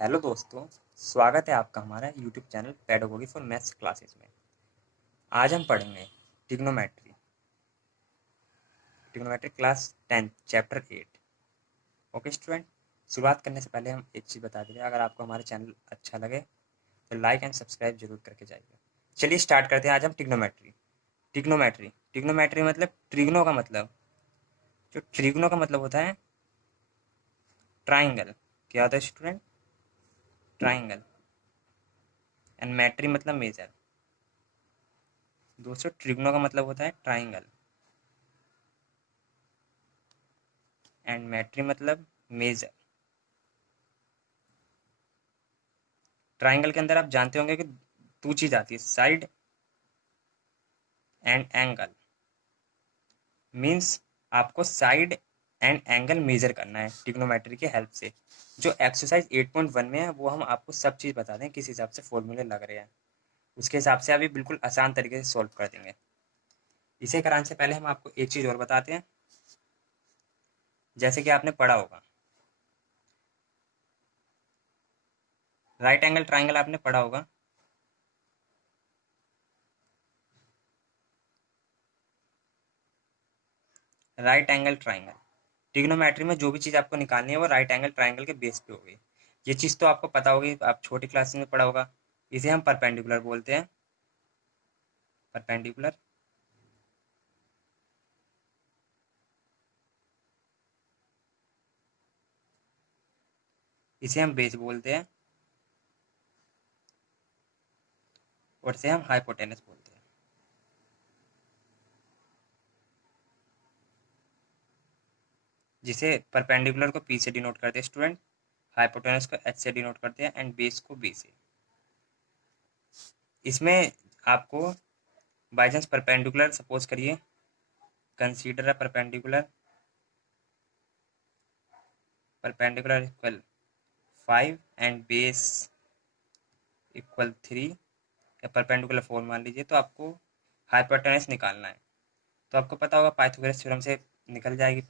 Hello दोस्तों, स्वागत है आपका हमारा YouTube channel pedagogy for maths classes में। आज हम पढ़ेंगे trigonometry trigonometry class 10 chapter 8। Okay student, शुरुआत करने से पहले हम एक चीज़ बता दें, अगर आपको हमारा चैनल अच्छा लगे तो लाइक एंड सब्सक्राइब जरूर करके जाइए। चलिए स्टार्ट करते हैं। आज हम ट्रिग्नोमेट्री ट्रिग्नोमेट्री ट्रिग्नोमेट्री मतलब ट्रिग्नो का मतलब, जो ट्रिग्नो का मतलब होता है ट्राइंगल। क्या होता है स्टूडेंट? ट्राइंगल। एंड मैट्री मतलब मेजर। दोस्तों, ट्रिग्नो का मतलब होता है ट्राइंगल एंड मैट्री मतलब मेजर। ट्राइंगल के अंदर आप जानते होंगे कि दो चीज आती है, साइड एंड एंगल। मीन्स आपको साइड एंड एंगल मेजर करना है ट्रिग्नोमेट्री की हेल्प से। जो एक्सरसाइज 8.1 में है वो हम आपको सब चीज़ बता दें किस हिसाब से फॉर्मूले लग रहे हैं, उसके हिसाब से अभी बिल्कुल आसान तरीके से सॉल्व कर देंगे। इसे कराने से पहले हम आपको एक चीज़ और बताते हैं। जैसे कि आपने पढ़ा होगा, राइट एंगल ट्राइंगल आपने पढ़ा होगा। राइट एंगल ट्राइंगल ट्रिग्नोमेट्री में जो भी चीज़ आपको निकालनी है वो राइट एंगल ट्राइंगल के बेस पे होगी। ये चीज़ तो आपको पता होगी, आप छोटी क्लास में पढ़ा होगा। इसे हम परपेंडिकुलर बोलते हैं, परपेंडिकुलर। इसे हम बेस बोलते हैं और इसे हम हाइपोटेनस बोलते हैं। जिसे परपेंडिकुलर को पी से डिनोट करते हैं स्टूडेंट, हाइपोटेनस को एच से डिनोट करते हैं एंड बेस को बी से। इसमें आपको बाई चांस परपेंडिकुलर सपोज करिए, consider a perpendicular, perpendicular equal 5 and base equal 3 या परपेंडिकुलर 4 मान लीजिए, तो आपको हाइपोटेनस निकालना है। तो आपको पता होगा पाइथागोरस थ्योरम से निकल जाएगी,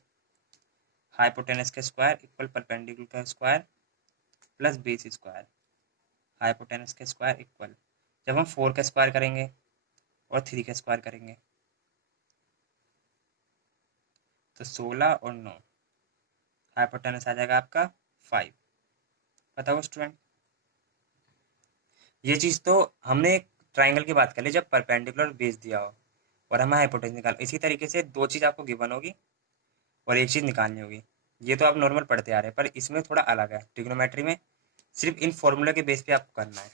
हाइपोटेनस का स्क्वायर इक्वल परपेंडिकुलर का square plus base square. Hypotenuse का स्क्वायर इक्वल, जब हम 4 का स्क्वायर करेंगे और 3 का स्क्वायर करेंगे तो 16 और 9, हाइपोटेनस आ जाएगा आपका 5। बताओ स्टूडेंट, ये चीज़ तो हमने एक ट्राइंगल की बात कर ली जब परपेंडिकुलर बेस दिया हो और हमें हाइपोटेनस निकाल। इसी तरीके से दो चीज़ आपको गिवन होगी और एक चीज़ निकालनी होगी। ये तो आप नॉर्मल पढ़ते आ रहे हैं, पर इसमें थोड़ा अलग है। ट्रिग्नोमेट्री में सिर्फ इन फॉर्मूला के बेस पे आपको करना है।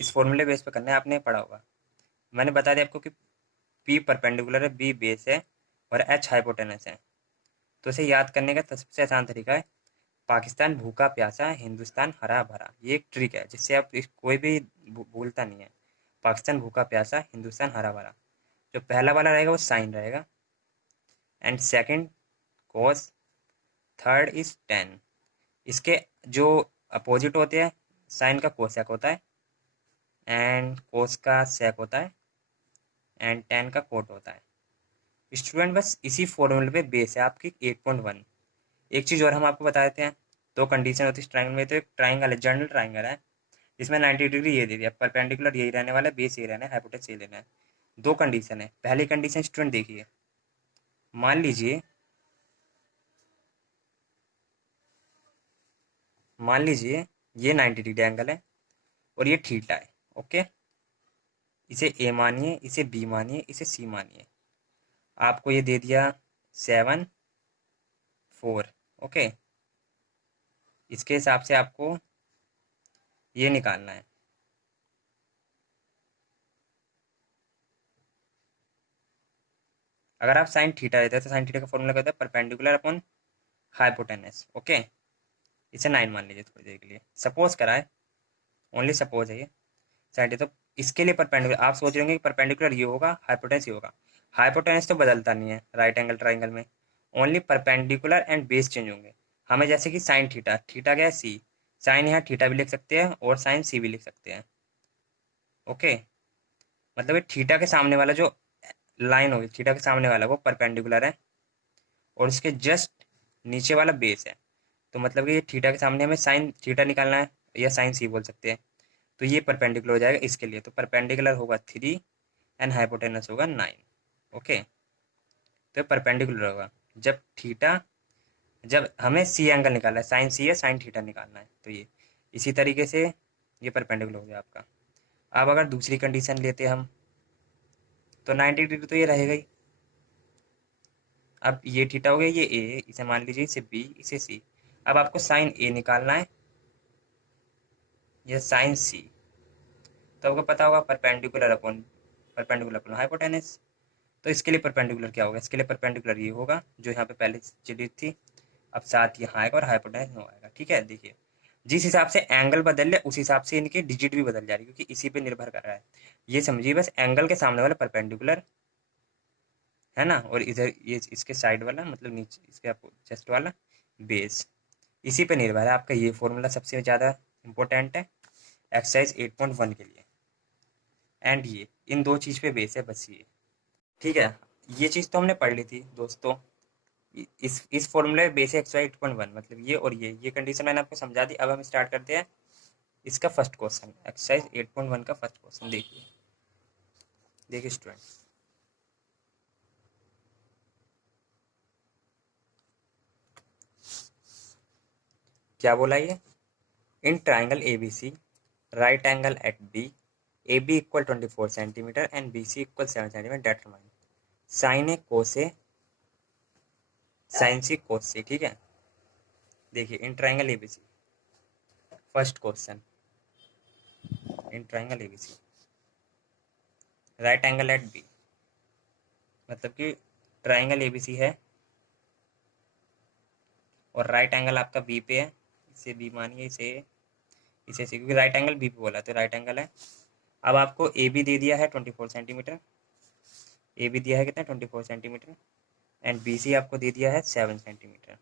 इस फॉर्मूले बेस पे करना है, आपने पढ़ा होगा। मैंने बता दिया आपको कि पी परपेंडिकुलर है, बी बेस है और एच हाइपोटेनस है। तो इसे याद करने का सबसे आसान तरीका है, पाकिस्तान भूखा प्यासा, हिंदुस्तान हरा भरा। ये एक ट्रिक है जिससे आप कोई भी भूलता नहीं है। पाकिस्तान भूखा प्यासा, हिंदुस्तान हरा भरा। जो पहला वाला रहेगा वो साइन रहेगा and second cos, third is ten. इसके जो अपोजिट होते हैं, साइन का कोसेक होता है एंड कोस का सेक होता है एंड टेन का कोट होता है। स्टूडेंट, बस इसी फॉर्मूले पे बेस है आपकी 8.1। एक चीज़ और हम आपको बता देते हैं, दो कंडीशन होती है इस ट्राइंगल में। तो एक ट्राइंगल है, जनरल ट्राइंगल है, जिसमें 90 डिग्री ये दे दिया, परपेंडिकुलर यही रहने वाला है, बेस यही रहना है, हाइपोटेनस यही लेना है। दो कंडीशन है। पहली कंडीशन स्टूडेंट देखिए, मान लीजिए मान लीजिए ये 90 डिग्री एंगल है और ये थीटा है। ओके, इसे ए मानिए, इसे बी मानिए, इसे सी मानिए। आपको ये दे दिया 7 4। ओके, इसके हिसाब से आपको ये निकालना है। अगर आप साइन थीटा लेते हैं तो साइन थीटा का फॉर्मूला क्या होता है, परपेंडिकुलर अपॉन हाइपोटेनस। ओके, इसे 9 मान लीजिए थोड़ी देर के लिए, सपोज कराए, ओनली सपोज है ये। साइन थीटा, तो इसके लिए परपेंडिकुलर आप सोच रहे होंगे कि परपेंडिकुलर ये होगा, हाइपोटेनस ये होगा। हाइपोटेनस तो बदलता नहीं है राइट एंगल ट्राइंगल में, only perpendicular and base change होंगे। हमें जैसे कि साइन थीटा, थीटा क्या है सी, साइन यहाँ थीटा भी लिख सकते हैं और साइन सी भी लिख सकते हैं। ओके, मतलब ये थीटा के सामने वाला जो लाइन होगी थीटा के सामने वाला वो परपेंडिकुलर है और इसके जस्ट नीचे वाला बेस है। तो मतलब कि ये थीटा के सामने हमें साइन थीटा निकालना है या साइन सी बोल सकते हैं। तो ये परपेंडिकुलर हो जाएगा इसके लिए। तो परपेंडिकुलर होगा 3 एंड हाइपोटेनस होगा 9। ओके, तो परपेंडिकुलर होगा जब थीटा, जब हमें सी एंगल निकालना है, साइन सी या साइन थीटा निकालना है। तो ये इसी तरीके से ये परपेंडिकुलर हो गया आपका। अब अगर दूसरी कंडीशन लेते हम तो 90 डिग्री तो ये रहेगा ही। अब ये थीटा हो गया, ये ए, इसे मान लीजिए, इसे बी, इसे सी। अब आपको साइन ए निकालना है या साइन सी। तो आपको पता होगा परपेंडिकुलर अपॉन हाइपोटेनस। तो इसके लिए परपेंडिकुलर क्या होगा, इसके लिए परपेंडिकुलर ये होगा जो यहाँ पे पहले चली थी। अब साथ यहाँ आएगा और हाइपोटेनस यहाँ आएगा। ठीक है, देखिए जिस हिसाब से एंगल बदल रहे उस हिसाब से इनकी डिजिट भी बदल जा रही है क्योंकि इसी पे निर्भर कर रहा है। ये समझिए बस एंगल के सामने वाला परपेंडिकुलर है ना, और इधर ये इसके साइड वाला मतलब नीचे इसके आपको चेस्ट वाला बेस, इसी पे निर्भर है। आपका ये फॉर्मूला सबसे ज़्यादा इंपॉर्टेंट है एक्सरसाइज 8.1 के लिए। एंड ये इन दो चीज़ पे बेस है बस ये। ठीक है, ये चीज़ तो हमने पढ़ ली थी दोस्तों। इस फॉर्मूले बेस है एक्सरसाइज 8.1 मतलब ये, और ये कंडीशन मैंने आपको समझा दी। अब हम स्टार्ट करते हैं इसका फर्स्ट क्वेश्चन, एक्सरसाइज 8.1 का फर्स्ट क्वेश्चन। देखिए देखिए स्टूडेंट, क्या बोला ये, in triangle A B C right angle at B, A B equal 24 centimetre and B C equal 7 centimetre, determine sine A cos A sine C cos C. ठीक है, देखिए in triangle A B C first question, in triangle A B C right angle at B, मतलब कि triangle A B सी है और right angle आपका B पे है। इसे बी मानिए, इसे सी, क्योंकि राइट एंगल बी पे बोला तो राइट एंगल है। अब आपको ए बी दे दिया है 24 सेंटीमीटर, ए बी दिया है कितना 24 सेंटीमीटर, एंड बी सी आपको दे दिया है 7 सेंटीमीटर।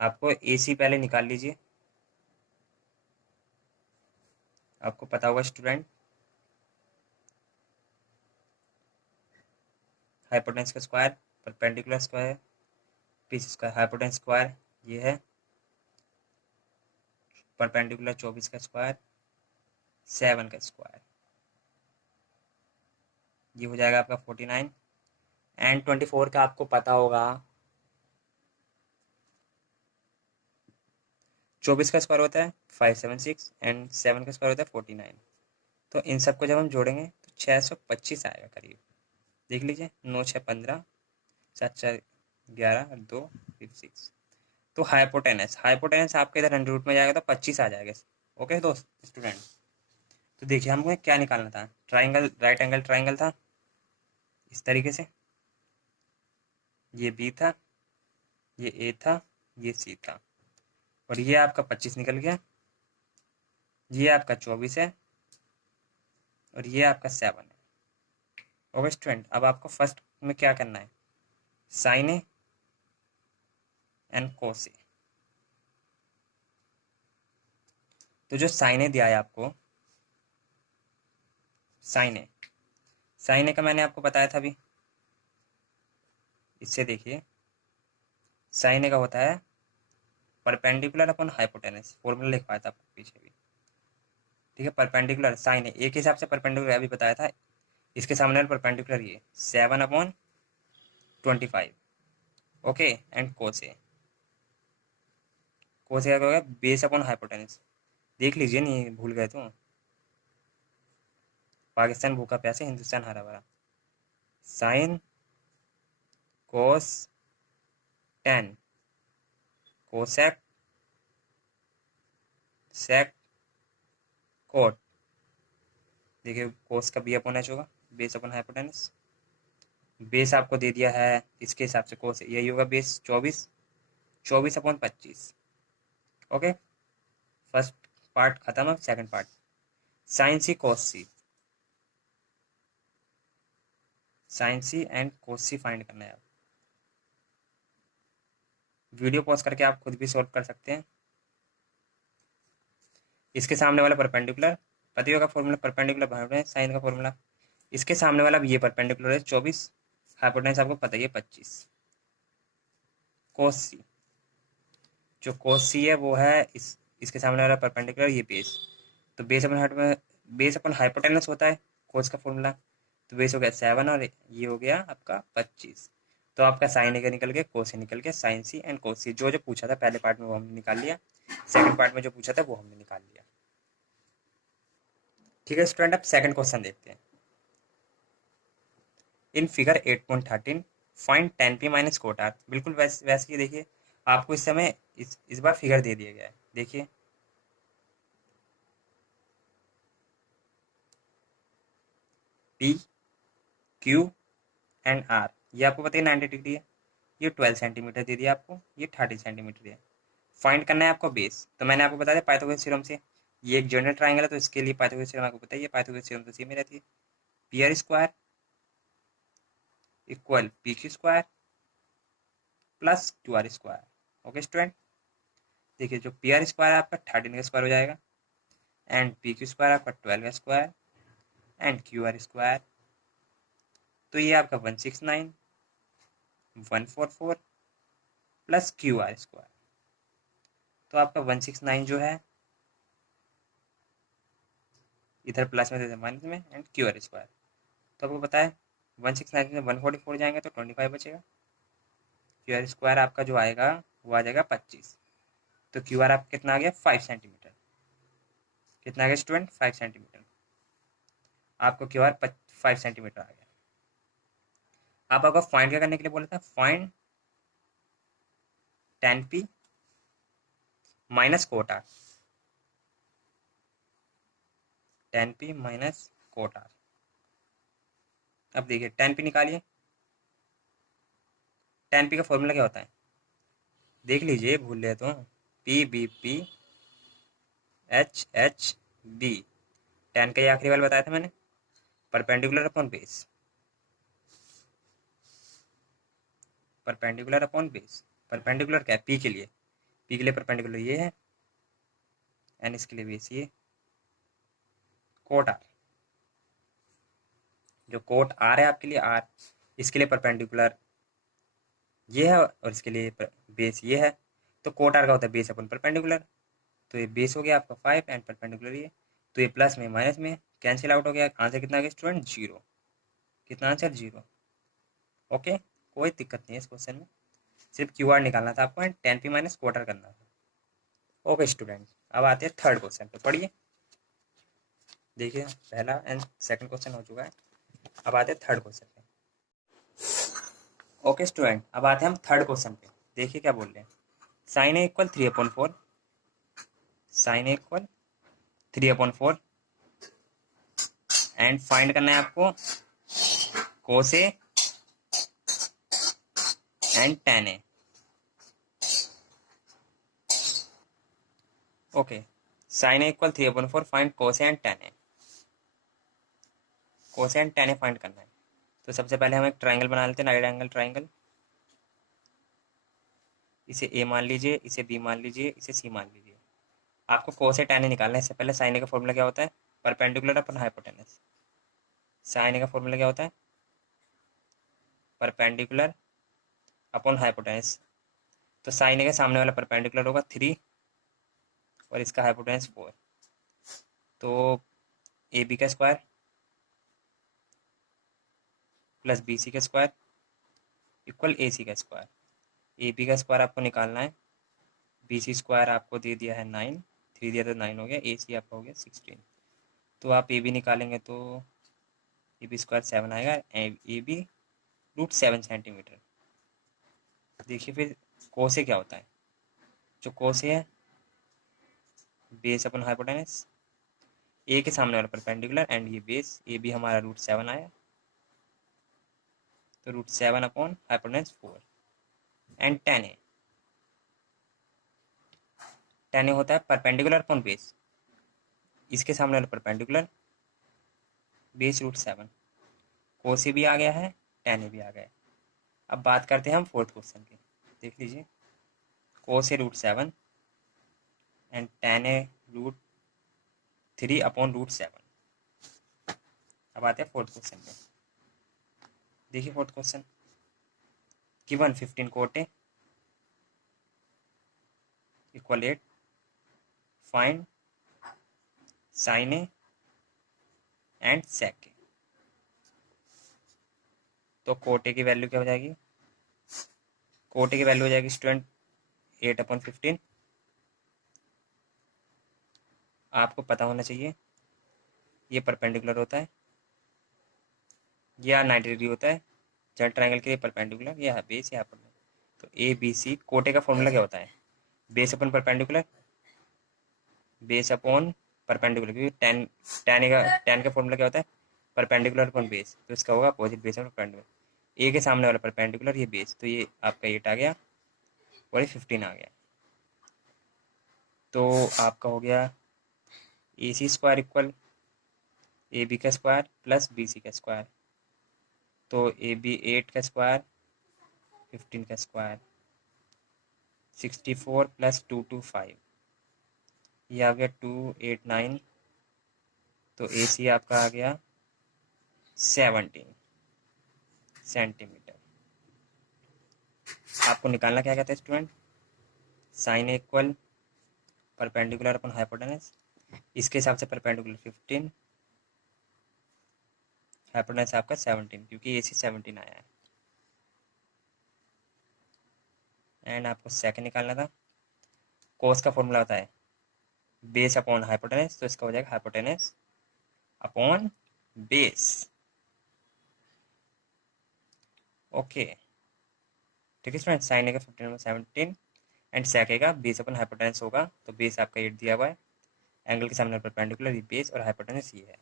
आपको ए सी पहले निकाल लीजिए। आपको पता होगा स्टूडेंट हाइपोटेनस का स्क्वायर परपेंडिकुलर स्क्वायर पीस स्क्वायर, हाइपोटेनस स्क्वायर ये है, परपेंडिकुलर 24 का स्क्वायर 7 का स्क्वायर, ये हो जाएगा आपका 49। एंड 24 का आपको पता होगा 24 का स्क्वायर होता है 576 एंड 7 का स्क्वायर होता है 49। तो इन सबको जब हम जोड़ेंगे तो 625 आएगा करीब। देख लीजिए 9 6 15 7 4 11 और 2 6। तो हाइपोटेनस हाइपोटेनस आपके इधर अंडर रूट में जाएगा तो 25 आ जाएगा। ओके दोस्त स्टूडेंट, तो देखिए हमको क्या निकालना था, ट्राइंगल राइट एंगल ट्राइंगल था इस तरीके से, ये बी था, ये ए था, ये सी था, और ये आपका 25 निकल गया, ये आपका 24 है और ये आपका 7 है। ओके स्टूडेंट, अब आपको फर्स्ट में क्या करना है, साइन ए एंड कोस ए। तो जो साइन ए दिया है आपको, साइन ए का मैंने आपको बताया था अभी, इससे देखिए साइन ए का होता है परपेंडिकुलर अपॉन हाइपोटेनस, फॉर्मूला लिखवाया था आपको पीछे भी। ठीक है, परपेंडिकुलर साइन ए एक हिसाब से परपेंडिकुलर अभी बताया था, इसके सामने परपेंडिकुलर ये 7/25। ओके, एंड कोस ए क्या होगा, बेस अपॉन हाइपोटेनस। देख लीजिए नहीं भूल गए तो, पाकिस्तान भूखा प्यासे हिंदुस्तान हरा भरा, sine cos tan cosec sec cot. देखिए कोस का बी अपॉन एच होगा, बेस अपॉन हाइपोटेनस। बेस आपको दे दिया है इसके हिसाब से कोस यही होगा बेस 24, 24/25। ओके, फर्स्ट पार्ट खत्म, अब second part, sine C cos c, sine c and cos c find करना है। वीडियो पॉज करके आप खुद भी सॉल्व कर सकते हैं। इसके सामने वाला परपेंडिकुलर पता ही होगा फॉर्मूला, परपेंडिकुलर साइन का फॉर्मूला इसके सामने वाला ये परपेंडिकुलर है 24, हाइपोटेनस आपको पता ही है 25। कोस सी, जो कोस सी है वो है इसके सामने वाला परपेंडिकुलर ये बेस। तो बेस अपन हाइट में बेस अपन हाइपोटेनस होता है कोस का फॉर्मूला। तो बेस हो गया 7 और ये हो गया आपका 25। तो आपका साइन ए का निकल गया, कोस ए निकल गया, साइन सी एंड कोस सी। जो जो पूछा था पहले पार्ट में वो हमने निकाल लिया, सेकंड पार्ट में जो पूछा था वो हमने निकाल लिया। ठीक है स्टूडेंट, अब सेकंड क्वेश्चन देखते हैं। In figure 8.13 find tan p minus cot r. बिल्कुल वैसे ही देखिए, आपको इस समय इस बार फिगर दे दिया गया है। देखिए पी क्यू एंड आर, ये आपको पता है 90 डिग्री है। ये 12 सेंटीमीटर दे दिया आपको, ये 30 सेंटीमीटर है। फाइंड करना है आपको बेस। तो मैंने आपको बता दिया पाइथागोरस थ्योरम से, ये एक जनरल ट्राइंगल है तो इसके लिए पाइथागोरस थ्योरम आपको पता है। पाइथागोरस थ्योरम तो सेम ही रहती है, P R square equal P Q square plus Q R square. Okay student, देखिए जो पी आर स्क्वायर आपका 13 का स्क्वायर हो जाएगा एंड पी क्यू स्क्वायर आपका 12 का square and Q R square. तो ये आपका 169 144 प्लस क्यू आर स्क्वायर। तो आपका 169 जो है इधर प्लस में देते माइनस में एंड क्यू आर स्क्वायर। तो आपको पता है 169 में 144 जाएंगे तो 25 बचेगा। क्यू आर स्क्वायर आपका जो आएगा वो आ जाएगा 25। तो क्यू आर आपका कितना आ गया 5 सेंटीमीटर। कितना आ गया स्टूडेंट 5 सेंटीमीटर। आपको क्यू आर 5 सेंटीमीटर आ गया। आप आपको फाइंड क्या करने के लिए बोला था, find tan p minus cot r. tan p minus cot r. अब देखिए tan p निकालिए। tan p का फॉर्मूला क्या होता है देख लीजिए, भूल रहे तो p b p h h b. tan का ये आखिरी वाला बताया था मैंने, perpendicular upon base. Perpendicular upon base, perpendicular क्या है पी के लिए, पी के लिए परपेंडिकुलर ये है एंड इसके लिए बेस ये। कोट आर, जो कोट आर है आपके लिए आर, इसके लिए परपेंडिकुलर ये है और इसके लिए बेस ये है। तो कोट आर का होता है बेस अपन परपेंडिकुलर। तो ये बेस हो गया आपका 5 एंड परपेंडिकुलर ये। तो ये प्लस में माइनस में कैंसिल आउट हो गया। आंसर कितना आ गया स्टूडेंट 0। कितना आंसर 0। ओके, कोई दिक्कत नहीं है इस क्वेश्चन में, सिर्फ क्यू आर निकालना था आपको and tan p minus quarter करना था। ओके स्टूडेंट, अब आते हैं थर्ड क्वेश्चन पे, पढ़िए। देखिए पहला एंड सेकंड क्वेश्चन हो चुका है, अब आते हैं थर्ड क्वेश्चन पे। ओके स्टूडेंट, अब आते हैं हम थर्ड क्वेश्चन पे। देखिए क्या बोल रहे हैं, sine A equal 3/4, sine A equal 3/4 and find करना है आपको cos A and tan A. Okay, sine A equal 3/4 find cos A and tan A. Cos A and tan A find करना है। तो सबसे पहले हम एक ट्राइंगल बना लेते हैं, राइट एंगल ट्राइंगल। इसे ए मान लीजिए, इसे बी मान लीजिए, इसे सी मान लीजिए। आपको कोस ए tan ए निकालना है। इससे पहले साइन ए का फॉर्मूला क्या होता है, परपेंडिकुलर अपन हाइपोटेनस। साइन ए का फॉर्मूला क्या होता है, परपेंडिकुलर अपॉन हाइपोटेनस। तो साइन ए के सामने वाला परपेंडिकुलर होगा 3 और इसका हाइपोटेनस 4। तो ए बी का स्क्वायर प्लस बी सी का स्क्वायर इक्वल ए सी का स्क्वायर। ए बी का स्क्वायर आपको निकालना है, बी सी स्क्वायर आपको दे दिया है 9, 3 दिया तो 9 हो गया, ए सी आपका हो गया 16। तो आप ए बी निकालेंगे तो ए बी स्क्वायर 7 आएगा, ए बी √7 सेंटीमीटर। देखिए फिर कोसे क्या होता है, जो कोसे है बेस अपन हाइपोटेनस, ए के सामने वाला परपेंडिकुलर एंड ये बेस, ए बी हमारा √7 आया। तो √7 upon hypotenuse 4 and tan A. tan ए होता है परपेंडिकुलर अपॉन बेस, इसके सामने वाला परपेंडिकुलर, बेस √7। कोसे भी आ गया है, tan ए भी आ गया है। अब बात करते हैं हम फोर्थ क्वेश्चन की। देख लीजिए, cos A √7 and tan A √3 upon √7। अब आते हैं फोर्थ क्वेश्चन में। देखिए fourth question, given 15 cot A equal 8, find sine A and sec A. तो कोट ए की वैल्यू क्या हो जाएगी? कोट ए की वैल्यू हो जाएगी स्टूडेंट 8/15। आपको पता होना चाहिए ये परपेंडिकुलर होता है या 90 डिग्री होता है, जेड ट्रायंगल के लिए परपेंडिकुलर, या बेस या हाइपोटेनस। तो ए बी सी, कोट ए का फॉर्मूला क्या होता है? बेस अपन परपेंडिकुलर, बेस अपॉन परपेंडिकुलर, क्योंकि टेन का फॉर्मूला क्या होता है? परपेंडिकुलर अपॉन बेस, तो इसका होगा अपोजिट बेस और परपेंडिकुलर। ए के सामने वाला परपेंडिकुलर, ये बेस, तो ये आपका 8 आ गया और ये 15 आ गया। तो आपका हो गया ए सी स्क्वायर इक्वल ए बी का स्क्वायर प्लस बी सी का स्क्वायर। तो ए बी 8 का स्क्वायर 15 का स्क्वायर 64 प्लस 225, ये आ गया 289। तो ए सी आपका आ गया 17 सेंटीमीटर। आपको निकालना क्या कहता है student? Sign equal perpendicular upon hypotenuse, इसके हिसाब से परपेंडिकुलर 15, हाइपोटेनस आपका 17, क्योंकि ए सी 17 आया है। एंड आपको सेकंड निकालना था। कोस का फॉर्मूला होता है बेस अपॉन हाइपोटेनस, तो इसका हो जाएगा हाइपोटेनस अपॉन बेस। ओके, ठीक है स्टूडेंट। साइन का 15 17 एंड सेक का बेस अपन हाइपोटेनस होगा, तो बेस आपका 8 दिया हुआ है, एंगल के सामने परपेंडिकुलर, बेस और हाइपोटेनस ये है।